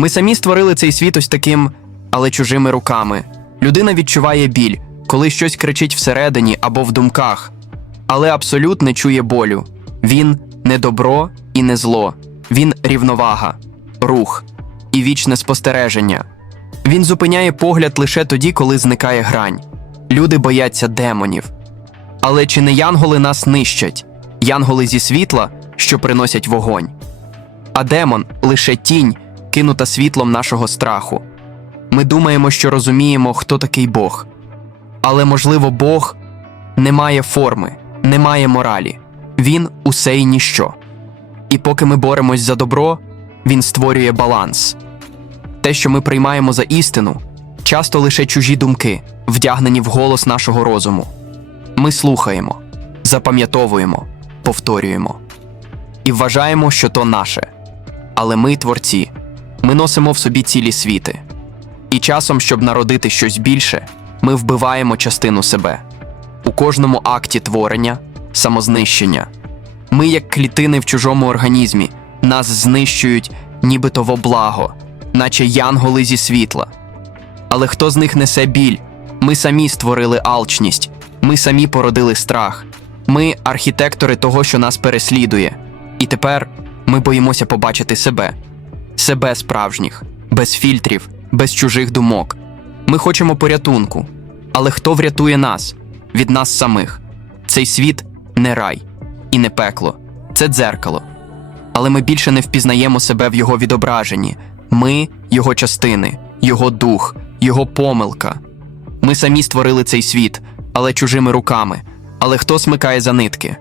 Ми самі створили цей світ ось таким, але чужими руками. Людина відчуває біль, коли щось кричить всередині або в думках, але абсолют не чує болю. Він не добро і не зло, він рівновага, рух і вічне спостереження. Він зупиняє погляд лише тоді, коли зникає грань. Люди бояться демонів. Але чи не янголи нас нищать? Янголи зі світла, що приносять вогонь. А демон лише тінь, кинута світлом нашого страху. Ми думаємо, що розуміємо, хто такий Бог. Але, можливо, Бог не має форми, не має моралі. Він усе і ніщо. І поки ми боремось за добро, він створює баланс. Те, що ми приймаємо за істину, часто лише чужі думки, вдягнені в голос нашого розуму. Ми слухаємо, запам'ятовуємо, повторюємо і вважаємо, що то наше. Але ми творці, ми носимо в собі цілі світи. І часом, щоб народити щось більше, ми вбиваємо частину себе. У кожному акті творення, самознищення. Ми, як клітини в чужому організмі, нас знищують нібито во благо, наче янголи зі світла. Але хто з них несе біль? Ми самі створили алчність, ми самі породили страх. Ми архітектори того, що нас переслідує. І тепер ми боїмося побачити себе, себе справжніх, без фільтрів, без чужих думок. Ми хочемо порятунку. Але хто врятує нас від нас самих? Цей світ не рай і не пекло, це дзеркало. Але ми більше не впізнаємо себе в його відображенні. Ми його частини, його дух, його помилка. Ми самі створили цей світ, але чужими руками. Але хто смикає за нитки?